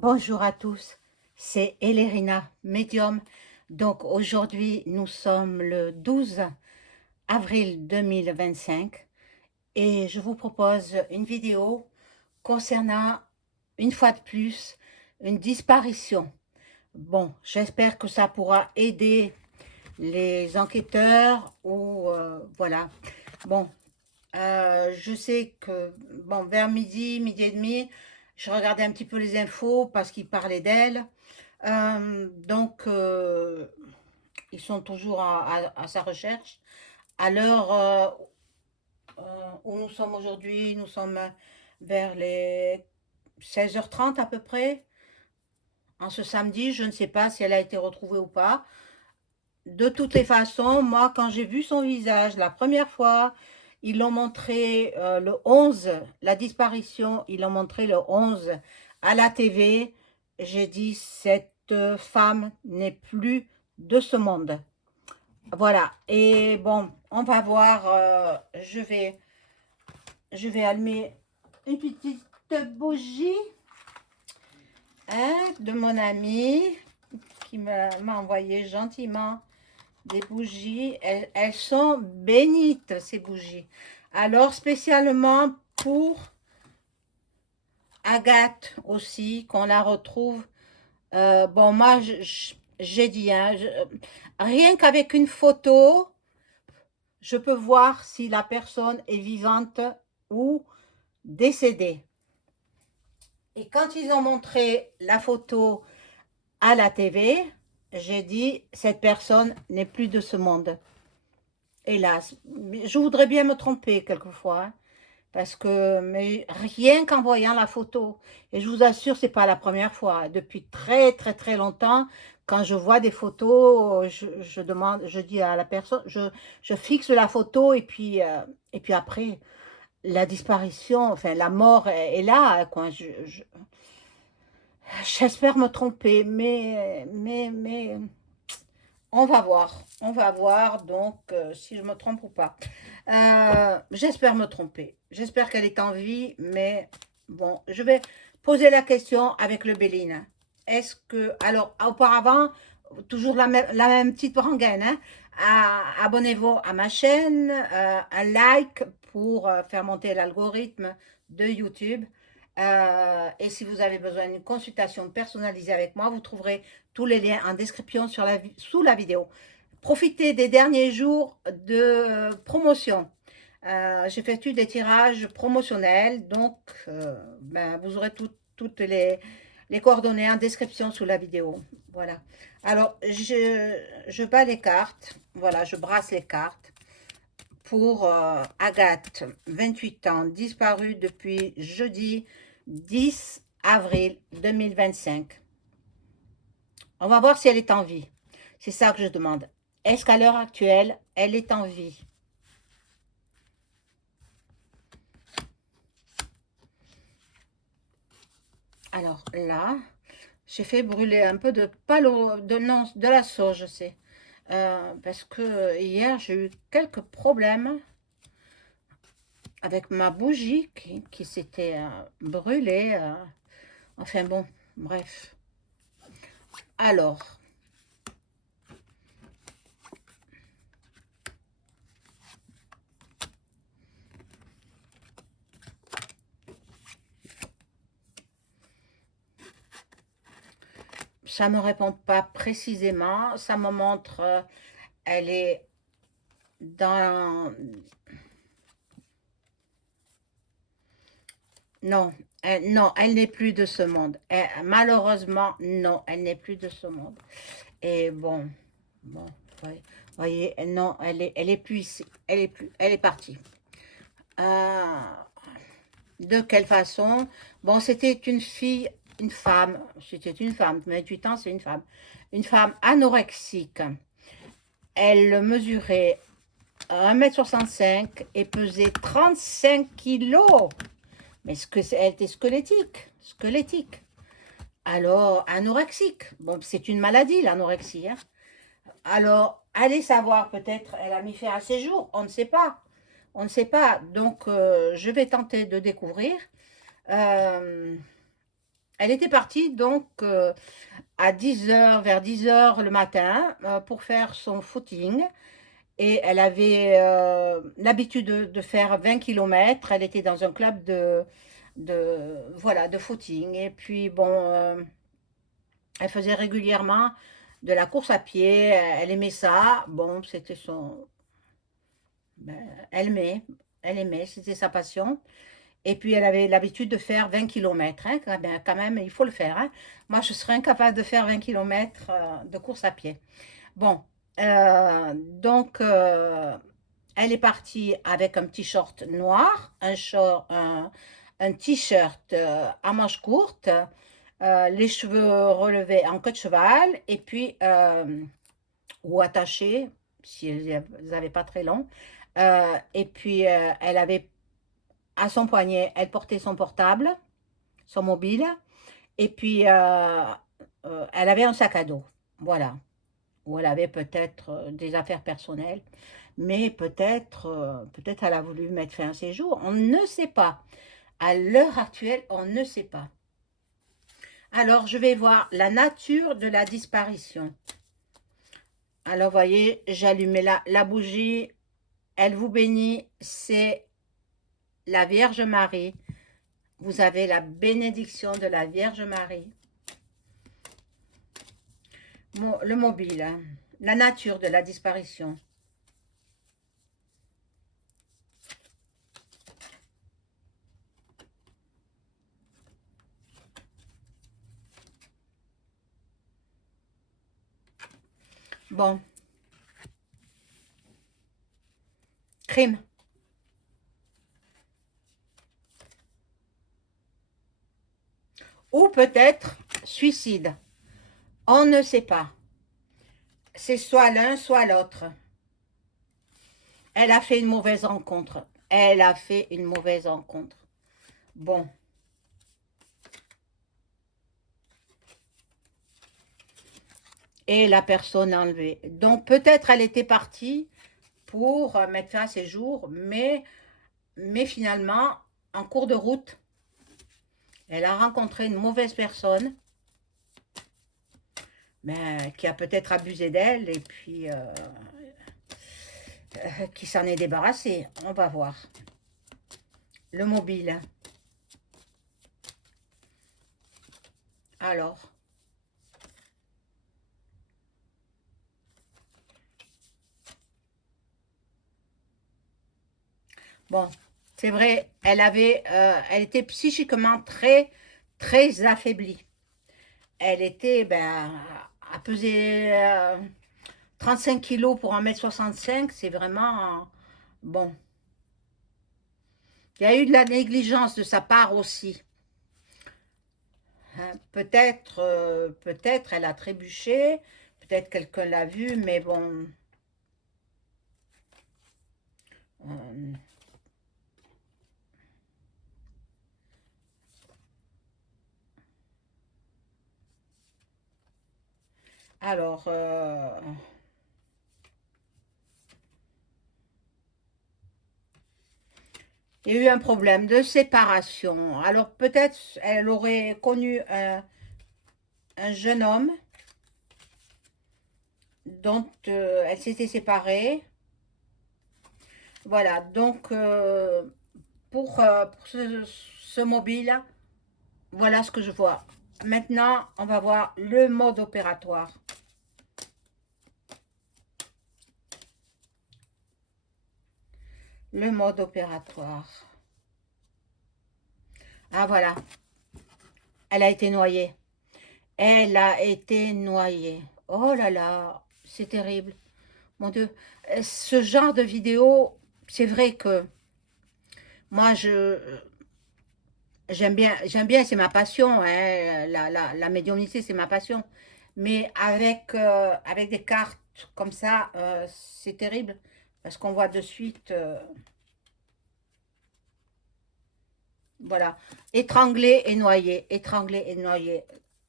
Bonjour à tous, c'est Elérina, médium. Donc aujourd'hui, nous sommes le 12 avril 2025 et je vous propose une vidéo concernant, une fois de plus, une disparition. Bon, j'espère que ça pourra aider les enquêteurs ou voilà. Bon, je sais que bon, vers midi et demi, je regardais un petit peu les infos parce qu'ils parlaient d'elle. Donc, ils sont toujours à sa recherche. À l'heure où nous sommes aujourd'hui, nous sommes vers les 16h30 à peu près. En ce samedi, je ne sais pas si elle a été retrouvée ou pas. De toutes les façons, moi, quand j'ai vu son visage la première fois, ils l'ont montré le 11, la disparition, ils l'ont montré le 11 à la TV. J'ai dit, cette femme n'est plus de ce monde. Voilà. Et bon, on va voir. Je vais allumer une petite bougie, hein, de mon ami qui m'a envoyé gentiment des bougies. Elles sont bénites, ces bougies. Alors, spécialement pour Agathe aussi, qu'on la retrouve. Bon, moi, j'ai dit, hein, rien qu'avec une photo, je peux voir si la personne est vivante ou décédée. Et quand ils ont montré la photo à la TV, j'ai dit, cette personne n'est plus de ce monde. Hélas, je voudrais bien me tromper quelquefois, hein, parce que mais rien qu'en voyant la photo, et je vous assure, c'est pas la première fois, hein, depuis très très très longtemps, quand je vois des photos, je demande, je dis à la personne, je fixe la photo et puis après, la disparition, enfin la mort est là, quoi. J'espère me tromper, mais on va voir donc si je me trompe ou pas. J'espère me tromper. J'espère qu'elle est en vie, mais bon, je vais poser la question avec le Béline. Est-ce que, alors, auparavant, toujours la même petite rengaine, hein, abonnez-vous à ma chaîne, un like pour faire monter l'algorithme de YouTube. Et si vous avez besoin d'une consultation personnalisée avec moi, vous trouverez tous les liens en description sous la vidéo. Profitez des derniers jours de promotion. J'effectue des tirages promotionnels, donc ben, vous aurez toutes les coordonnées en description sous la vidéo. Voilà. Alors, je bats les cartes. Voilà, je brasse les cartes pour Agathe, 28 ans, disparue depuis jeudi 10 avril 2025. On va voir si elle est en vie. C'est ça que je demande. Est-ce qu'à l'heure actuelle, elle est en vie? Alors là, j'ai fait brûler un peu de palo, non, de la sauge, je sais. Parce que hier, j'ai eu quelques problèmes avec ma bougie qui s'était brûlée. Enfin bon, bref. Alors, ça me répond pas précisément. Ça me montre, elle est dans... Non, non, elle n'est plus de ce monde. Malheureusement, non, elle n'est plus de ce monde. Et bon, voyez, non, elle est plus ici. Elle est partie. Ah, de quelle façon? Bon, c'était une fille, une femme, c'était une femme, 28 ans, c'est une femme anorexique. Elle mesurait 1,65 m et pesait 35 kilos. Mais elle était squelettique, squelettique. Alors, anorexique. Bon, c'est une maladie, l'anorexie, hein. Alors, allez savoir, peut-être, elle a mis fin à ses jours, on ne sait pas. On ne sait pas. Donc, je vais tenter de découvrir. Euh, Elle était partie donc à 10 heures, vers 10 heures le matin, pour faire son footing. Et elle avait l'habitude de faire 20 kilomètres. Elle était dans un club voilà, de footing. Et puis, bon, elle faisait régulièrement de la course à pied. Elle aimait ça. Bon, c'était son... ben, elle aimait, elle aimait, c'était sa passion. Et puis, elle avait l'habitude de faire 20 kilomètres. Hein, quand même, il faut le faire. Hein. Moi, je serais incapable de faire 20 kilomètres de course à pied. Bon, donc, elle est partie avec un petit short noir, un t-shirt à manches courtes, les cheveux relevés en queue de cheval, et puis, ou attachés, si elles n'avaient pas très long. Et puis, elle avait à son poignet, elle portait son portable, son mobile, et puis, elle avait un sac à dos. Voilà. Ou elle avait peut-être des affaires personnelles, mais peut-être elle a voulu mettre fin à ses jours. On ne sait pas. À l'heure actuelle, on ne sait pas. Alors, je vais voir la nature de la disparition. Alors, voyez, j'allumais la bougie. Elle vous bénit, c'est la Vierge Marie. Vous avez la bénédiction de la Vierge Marie. Le mobile, hein. La nature de la disparition. Bon, crime. Ou peut-être suicide. On ne sait pas. C'est soit l'un, soit l'autre. Elle a fait une mauvaise rencontre. Elle a fait une mauvaise rencontre. Bon. Et la personne enlevée. Donc peut-être elle était partie pour mettre fin à ses jours, mais finalement, en cours de route, elle a rencontré une mauvaise personne, mais qui a peut-être abusé d'elle et puis qui s'en est débarrassée. On va voir. Le mobile. Alors. Bon, c'est vrai, elle était psychiquement très, très affaiblie. Elle était, ben, à peser 35 kilos pour 1,65 m, c'est vraiment, bon. Il y a eu de la négligence de sa part aussi. Hein. Peut-être elle a trébuché, peut-être quelqu'un l'a vu, mais bon. euh, alors, il y a eu un problème de séparation. Alors peut-être elle aurait connu un jeune homme dont elle s'était séparée. Voilà, donc pour ce mobile, voilà ce que je vois. Maintenant, on va voir le mode opératoire. Le mode opératoire. Ah voilà, elle a été noyée. Elle a été noyée. Oh là là, c'est terrible. Mon Dieu, ce genre de vidéo, c'est vrai que moi, j'aime bien, c'est ma passion, hein, la médiumnité, c'est ma passion. Mais avec des cartes comme ça, c'est terrible. Parce qu'on voit de suite, voilà, étranglé et noyé.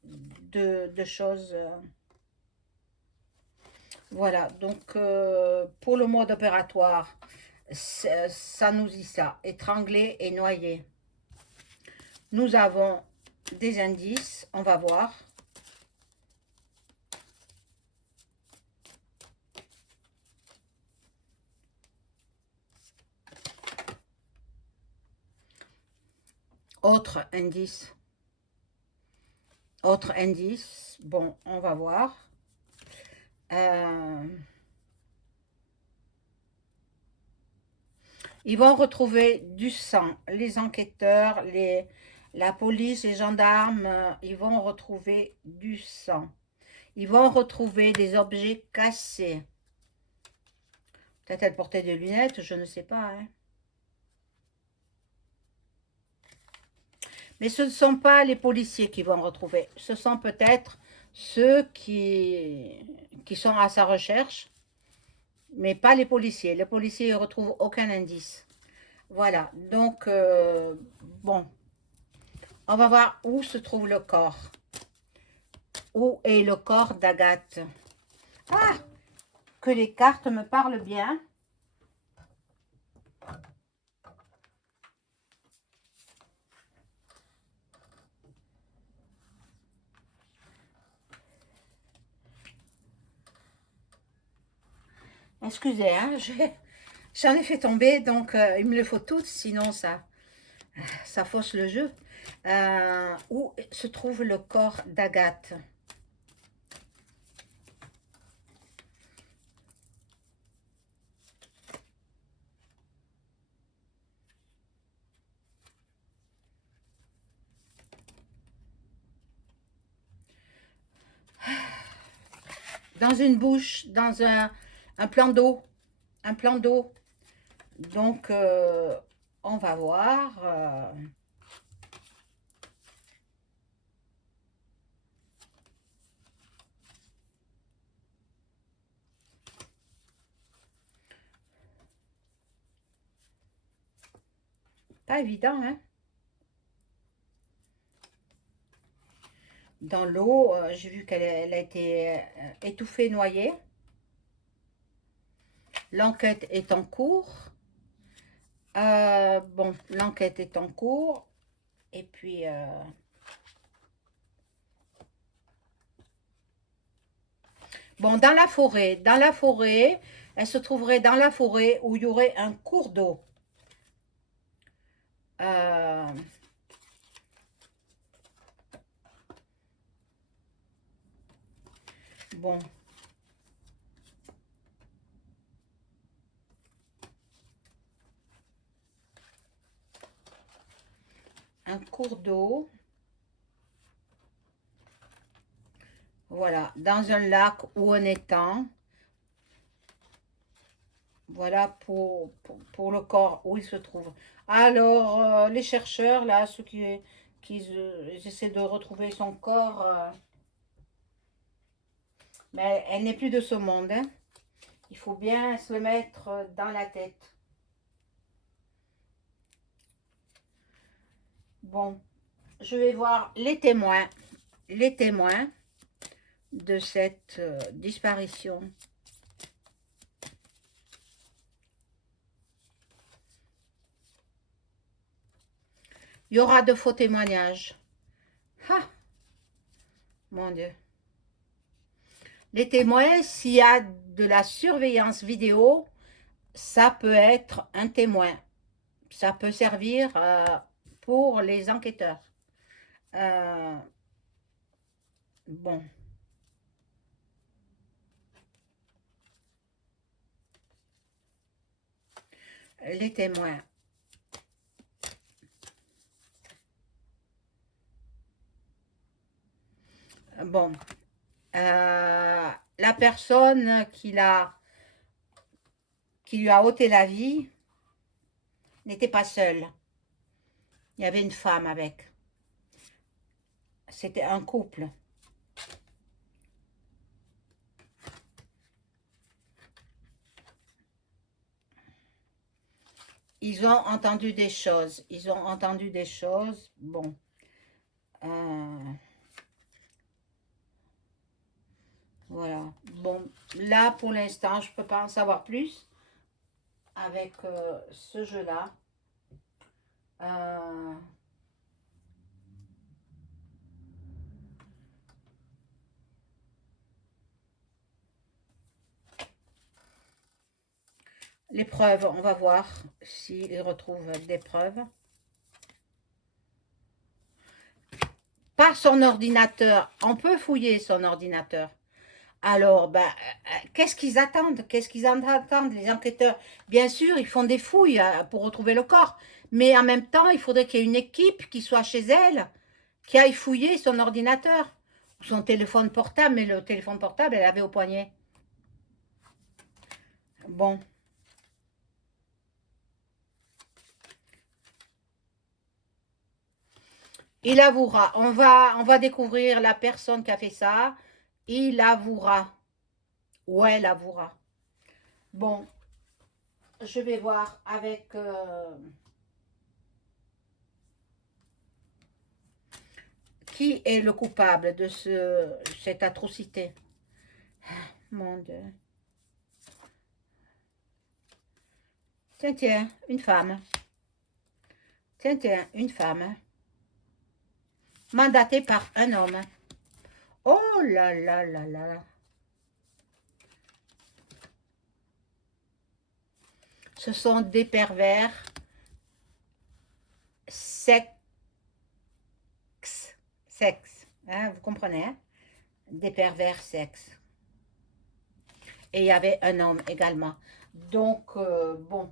Deux choses. Voilà, donc pour le mode opératoire, ça nous dit ça, étranglé et noyé. Nous avons des indices, on va voir. Autre indice. Autre indice. Bon, on va voir. Ils vont retrouver du sang. Les enquêteurs, la police, les gendarmes, ils vont retrouver du sang. Ils vont retrouver des objets cassés. Peut-être elle portait des lunettes, je ne sais pas. Hein. Mais ce ne sont pas les policiers qui vont retrouver. Ce sont peut-être ceux qui sont à sa recherche, mais pas les policiers. Les policiers ne retrouvent aucun indice. Voilà, donc, bon, on va voir où se trouve le corps. Où est le corps d'Agathe? Ah, que les cartes me parlent bien. Excusez, hein, j'en ai fait tomber, donc il me le faut toutes, sinon ça fausse le jeu. Où se trouve le corps d'Agathe? Dans une bouche, dans un plan d'eau. Un plan d'eau. Donc, on va voir. Pas évident, hein? Dans l'eau, j'ai vu qu'elle a été étouffée, noyée. L'enquête est en cours. Bon, l'enquête est en cours. Et puis, bon, dans la forêt, elle se trouverait dans la forêt où il y aurait un cours d'eau. Euh, bon, un cours d'eau. Voilà, dans un lac ou un étang. Voilà pour le corps où il se trouve. Alors, les chercheurs, là, ceux qui essaient de retrouver son corps, mais elle n'est plus de ce monde. Hein. Il faut bien se le mettre dans la tête. Bon, je vais voir les témoins de cette disparition. Il y aura de faux témoignages. Ah, mon Dieu. Les témoins, s'il y a de la surveillance vidéo, ça peut être un témoin. Ça peut servir pour les enquêteurs. Bon. Les témoins. Bon. La personne qui lui a ôté la vie n'était pas seule. Il y avait une femme avec. C'était un couple. Ils ont entendu des choses. Ils ont entendu des choses. Bon. Voilà. Bon, là, pour l'instant, je ne peux pas en savoir plus avec ce jeu-là. Les preuves, on va voir s'il retrouve des preuves. Par son ordinateur, on peut fouiller son ordinateur. Alors, ben, qu'est-ce qu'ils attendent? Qu'est-ce qu'ils en attendent, les enquêteurs? Bien sûr, ils font des fouilles pour retrouver le corps, mais en même temps, il faudrait qu'il y ait une équipe qui soit chez elle, qui aille fouiller son ordinateur, son téléphone portable, mais le téléphone portable, elle avait au poignet. Bon, il avouera. On va découvrir la personne qui a fait ça. Il avouera. Ou elle avouera. Bon, je vais voir avec qui est le coupable de cette atrocité. Mon Dieu. Tiens, tiens, une femme. Tiens, tiens, une femme. Mandatée par un homme. Oh là là là là. Ce sont des pervers sexe. Sexe. Hein, vous comprenez, hein? Des pervers sexes. Et il y avait un homme également. Donc, bon.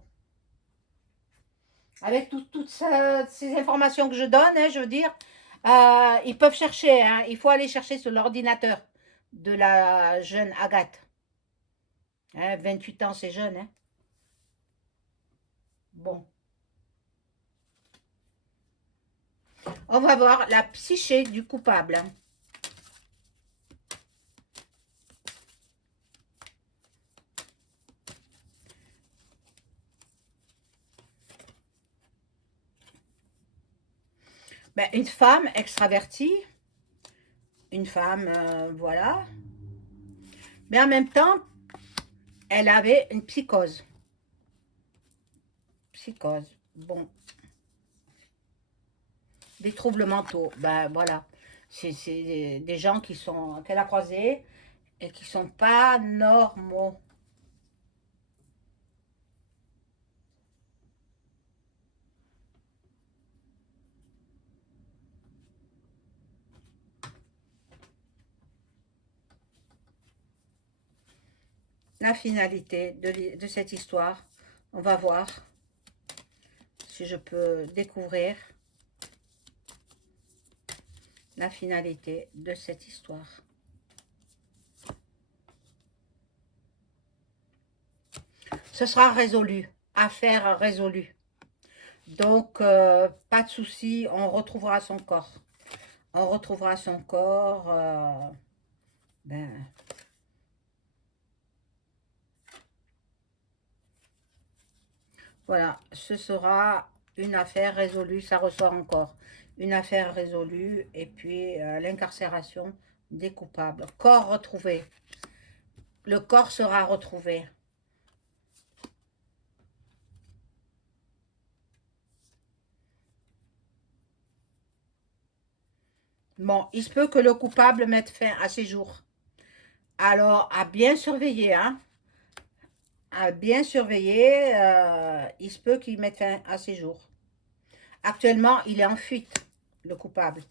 Avec toutes ces informations que je donne, hein, je veux dire, ils peuvent chercher. Hein, il faut aller chercher sur l'ordinateur de la jeune Agathe. Hein, 28 ans, c'est jeune. Hein. Bon. On va voir la psyché du coupable. Ben, une femme extravertie, une femme, voilà. Mais en même temps, elle avait une psychose. Psychose, bon. Des troubles mentaux, ben voilà. C'est des gens qui sont, qu'elle a croisés et qui sont pas normaux. La finalité de cette histoire, on va voir si je peux découvrir la finalité de cette histoire. Ce sera résolu, affaire résolue. Donc, pas de souci, on retrouvera son corps. On retrouvera son corps. Ben, voilà, ce sera une affaire résolue, ça ressort encore. Une affaire résolue et puis l'incarcération des coupables. Corps retrouvé. Le corps sera retrouvé. Bon, il se peut que le coupable mette fin à ses jours. Alors, à bien surveiller, hein. À bien surveiller, il se peut qu'il mette fin à ses jours. Actuellement, il est en fuite, le coupable.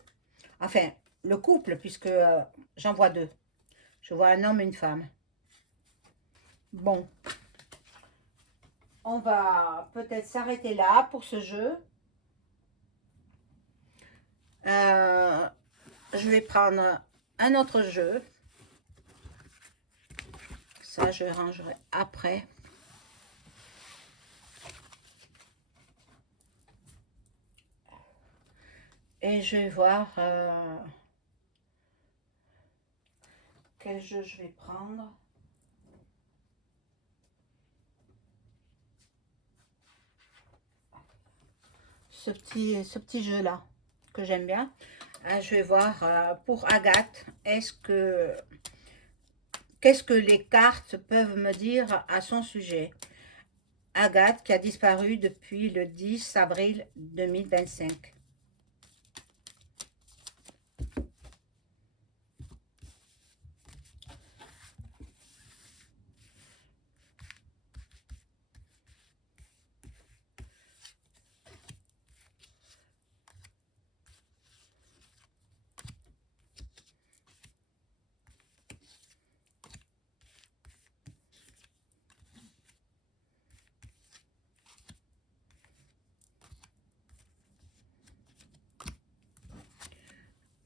Enfin, le couple, puisque j'en vois deux. Je vois un homme et une femme. Bon, on va peut-être s'arrêter là pour ce jeu. Je vais prendre un autre jeu. Ça, je rangerai après. Et je vais voir quel jeu je vais prendre. Ce petit jeu-là que j'aime bien. Je vais voir pour Agathe, qu'est-ce que les cartes peuvent me dire à son sujet? Agathe qui a disparu depuis le 10 avril 2025.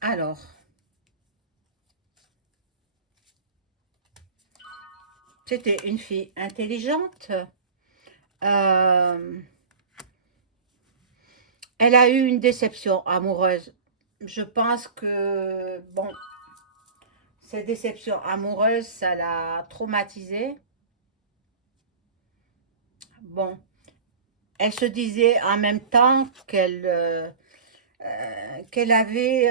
Alors, c'était une fille intelligente. Euh, Elle a eu une déception amoureuse. Je pense que, bon, cette déception amoureuse, ça l'a traumatisée. Bon, elle se disait en même temps qu'elle avait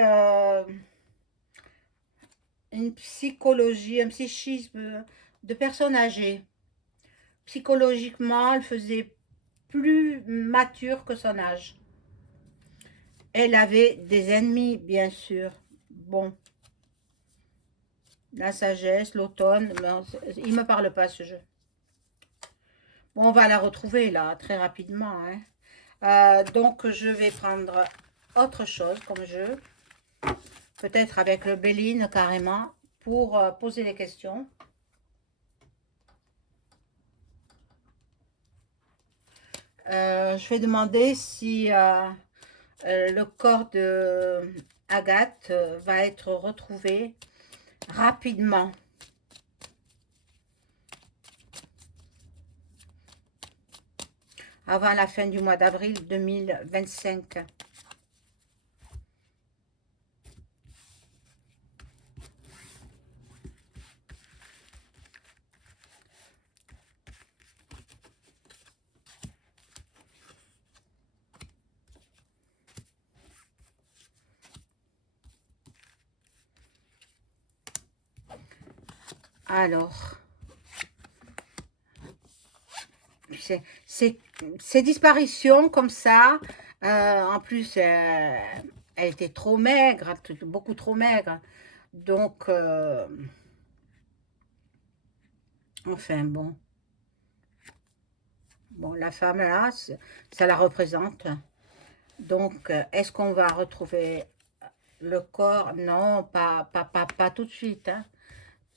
une psychologie, un psychisme de personne âgée. Psychologiquement, elle faisait plus mature que son âge. Elle avait des ennemis, bien sûr. Bon, la sagesse, l'automne, il me parle pas ce jeu. Bon, on va la retrouver là, très rapidement, hein. Donc, je vais prendre autre chose comme jeu. Peut-être avec le Béline carrément, pour poser les questions. Je vais demander si le corps de Agathe va être retrouvé rapidement. Avant la fin du mois d'avril 2025. Alors, ces disparitions comme ça, en plus, elle était trop maigre, beaucoup trop maigre. Donc, enfin bon. Bon, la femme là, ça la représente. Donc, est-ce qu'on va retrouver le corps? Non, pas tout de suite, hein.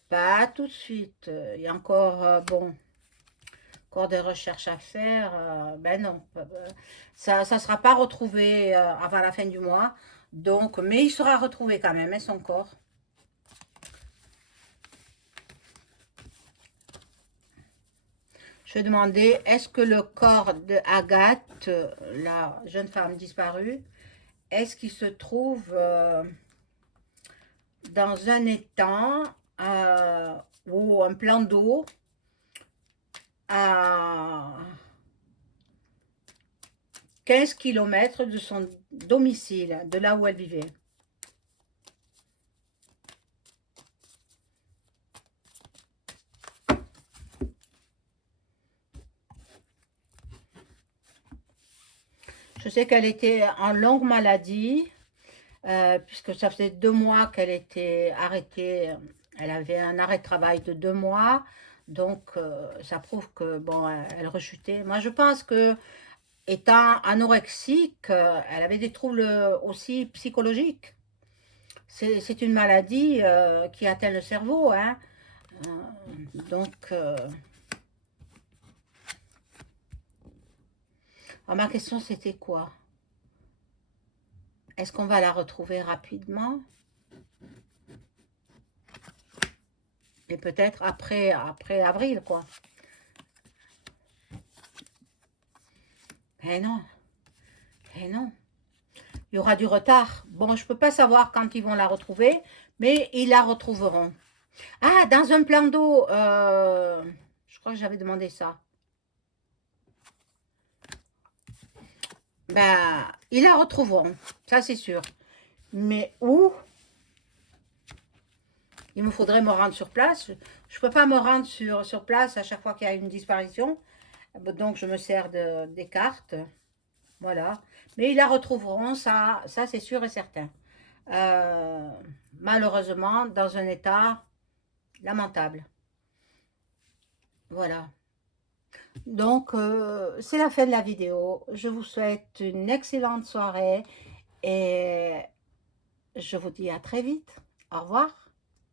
Pas tout de suite. Il y a encore, bon, encore des recherches à faire. Ben non, ça ne sera pas retrouvé avant la fin du mois. Donc, mais il sera retrouvé quand même, hein, son corps. Je vais demander, est-ce que le corps de Agathe, la jeune femme disparue, est-ce qu'il se trouve dans un étang ou un plan d'eau à 15 km de son domicile, de là où elle vivait? Je sais qu'elle était en longue maladie, puisque ça faisait 2 mois qu'elle était arrêtée. Elle avait un arrêt de travail de 2 mois. Donc, ça prouve que, bon, elle rechutait. Moi, je pense que, étant anorexique, elle avait des troubles aussi psychologiques. C'est une maladie qui atteint le cerveau, hein. Donc, alors ma question, c'était quoi? Est-ce qu'on va la retrouver rapidement? Et peut-être après avril, quoi. Eh non, eh non. Il y aura du retard. Bon, je ne peux pas savoir quand ils vont la retrouver, mais ils la retrouveront. Ah, dans un plan d'eau, je crois que j'avais demandé ça. Ben, ils la retrouveront, ça c'est sûr. Mais où? Il me faudrait me rendre sur place. Je ne peux pas me rendre sur place à chaque fois qu'il y a une disparition. Donc, je me sers des cartes. Voilà. Mais ils la retrouveront, ça c'est sûr et certain. Euh, Malheureusement, dans un état lamentable. Voilà. Donc, c'est la fin de la vidéo. Je vous souhaite une excellente soirée et je vous dis à très vite. Au revoir.